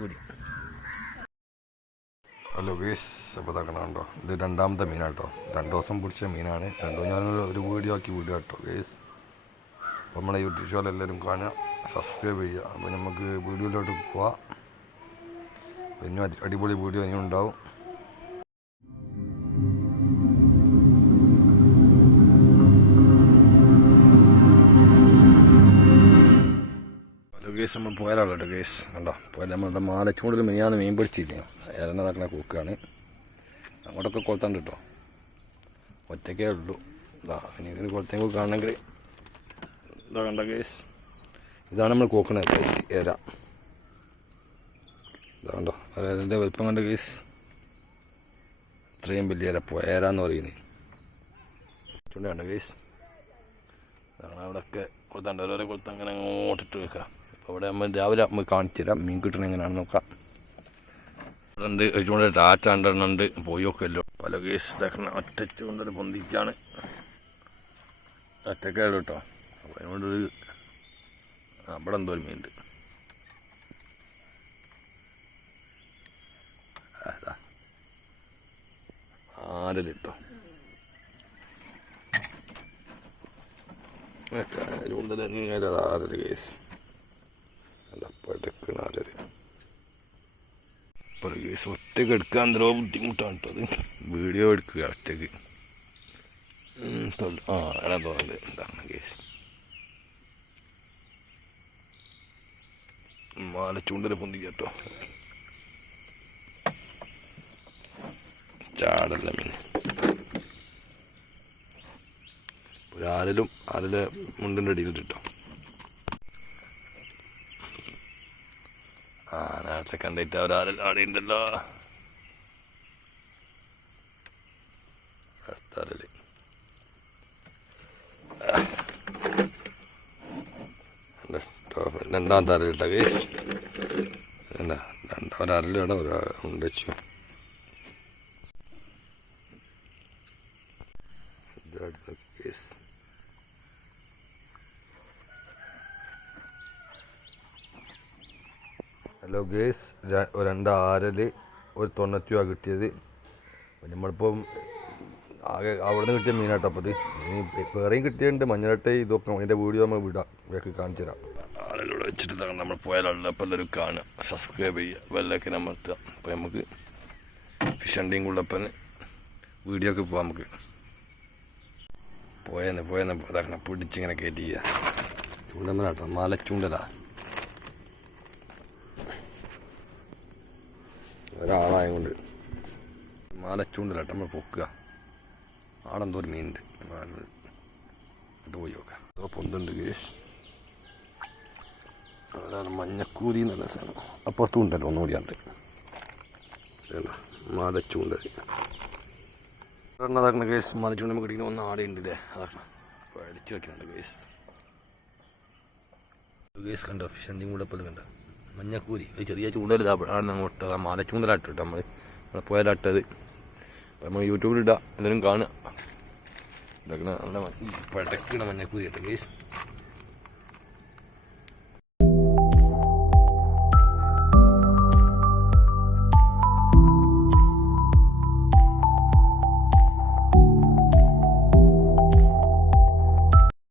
മഞ്ഞക്കൂരി. Hello guys, അപ്പോൾ ഇതാക്കണോ, ഇത് രണ്ടാമത്തെ മീനാട്ടോ. 2 ദിവസം പിടിച്ച മീനാണ്. രണ്ടും ഞാൻ ഒരു വീഡിയോ ആക്കി വിടുക കേട്ടോ ഗേസ്. അപ്പോൾ നമ്മളെ യൂട്യൂബ് ചാനൽ എല്ലാവരും കാണുക, സബ്സ്ക്രൈബ് ചെയ്യുക. അപ്പോൾ നമുക്ക് വീഡിയോയിലോട്ട് പോവാം. പിന്നെ അടിപൊളി വീഡിയോ ഇനി ഉണ്ടാവും. ഗേസ് നമ്മൾ പോയാലോ ഗേസ്. കണ്ടോ, പോയാൽ നമ്മളുടെ മാലച്ചൂണ്ടിൽ മെയ്യാന്ന് മീൻ പിടിച്ചില്ല. ഏറെണ്ണ നടക്കുന്ന കൂക്കാണ്. അങ്ങോട്ടൊക്കെ കൊളുത്താണ്ട് കേട്ടോ, ഒറ്റയ്ക്കേ ഉള്ളൂ. ഇതാ ഇനി ഇതിന് കൊളുത്തേക്ക് കാണണമെങ്കിൽ ഇതാ കണ്ട ഗേസ്, ഇതാണ് നമ്മൾ കോക്കണത് ഏര. ഇതാ കണ്ടോ, ഏരൻ്റെ വലുപ്പം കണ്ട ഗേസ്. ഇത്രയും വലിയ ഏരാന്ന് പറയുന്നത് ചൂണ്ട കണ്ട ഗേസ്. അവിടെയൊക്കെ കൊളുത്താണ്ട് ഓരോരോ കൊളുത്ത് അങ്ങനെ അങ്ങോട്ടിട്ട് വെക്കുക. അപ്പോൾ അവിടെ നമ്മൾ രാവിലെ നമ്മൾ കാണിച്ചു തരാം മീൻ കിട്ടണ എങ്ങനെയാണെന്ന് നോക്കാം. ഉണ്ട് ഒരു ചൂണ്ട ടാറ്റ ഉണ്ടെണ്ണുണ്ട്, പോയൊക്കെയല്ലോ പല കേസ് ഇതാക്കണ. ഒറ്റ ചൂണ്ടൊരു പൊന്തിക്കാണ്, ഒറ്റക്കാട് കേട്ടോ. അപ്പോൾ അതിനോടൊരു അവിടെ എന്തോ ഒരു മീനുണ്ട്. ആരലിട്ടോ ചൂണ്ടൽ ആരല് കേസ്. അല്ല പടക്കണ ആരല്. ഇപ്പോൾ കേസ് ഒറ്റയ്ക്ക് എടുക്കാൻ എന്തോ ബുദ്ധിമുട്ടാണ് കേട്ടോ. അത് വീഡിയോ എടുക്കുക ഒറ്റയ്ക്ക്. അങ്ങനെ തോന്നുന്നത് എന്താണ് കേസ്. മാല ചൂണ്ടൽ പൊന്തിക്കുക കേട്ടോ. ചാടല്ല മീൻ. ഒരാരലും ആരലെ മുണ്ടിൻ്റെ അടിയിൽ കിട്ടോ. നേരത്തെ കണ്ടിട്ട് ഒരാരൽ ആടെയുണ്ടല്ലോ. അടുത്താരല് രണ്ടാമത്തെ അരൽ ഇട്ട കേസ്. എന്താ ഒരരൽ വേണം, ഉണ്ട് വെച്ചു. കേസ് ഹലോ ഗേസ്, 2 ആരല്, ഒരു 90 രൂപ കിട്ടിയത്. നമ്മളിപ്പം ആകെ അവിടെ നിന്ന് കിട്ടിയ മീനാട്ടോ. അപ്പോൾ ഇത് ഇനി വേറെയും കിട്ടിയിട്ടുണ്ട്. മഞ്ഞളട്ടെ ഇതൊക്കെ അതിൻ്റെ വീഡിയോ നമ്മൾ വിടാം, ഇവയൊക്കെ കാണിച്ചു തരാം. ആരലൂടെ വെച്ചിട്ട് നമ്മൾ പോയാലുള്ള അപ്പോൾ എല്ലാവരും കാണുക, സബ്സ്ക്രൈബ് ചെയ്യുക, ബെല്ലൊക്കെ അമർത്തുക. അപ്പോൾ നമുക്ക് ഫിഷ് ഹണ്ടിങ് ഉള്ളപ്പോൾ വീഡിയോ ഒക്കെ പോവാം. നമുക്ക് പോയെന്ന് ഇതാക്കണം, പിടിച്ചിങ്ങനെ കയറ്റി ചെയ്യുക. ചൂണ്ടമ്മനാട്ടോ, മലച്ചൂണ്ടലാ. ഒരാളായതുകൊണ്ട് മാലച്ചൂണ്ടലാട്ടോ നമ്മൾ പൊക്കുക. ആടെന്തോ ഒരു മീനുണ്ട്, പോയി നോക്കാം. പൊന്തുണ്ട് കേസ്. അതാണ് മഞ്ഞക്കൂരി എന്നുള്ള സാധനം. അപ്പുറത്തും ഉണ്ടല്ലോ ഒന്നുകൂടിയാണ്ട് മാലച്ചൂണ്ടൽ. അതാക്കണ കേസ്. മാലച്ചൂണ്ടമ്മ കിട്ടിക്കുന്ന ഒന്ന് ആടെയുണ്ടല്ലേ, അതാക്കണം അടിച്ചു വെക്കുന്നുണ്ട് കേസ്. കേസ് കണ്ടോ, ഫിഷ് ഹണ്ടിങ് കൂടെ എപ്പോഴും കണ്ട മഞ്ഞക്കൂരി. ഒരു ചെറിയ ചൂണ്ടലാണ് അങ്ങോട്ട് മാലച്ചൂണ്ടലാട്ടോ നമ്മളെ പോയാലിട്ടത്. അപ്പോൾ നമ്മൾ യൂട്യൂബിലിടാം, എല്ലാവരും കാണുക. ഇതാക്കണ നല്ല പടക്കണ മഞ്ഞക്കൂരി കേട്ടോ കേസ്.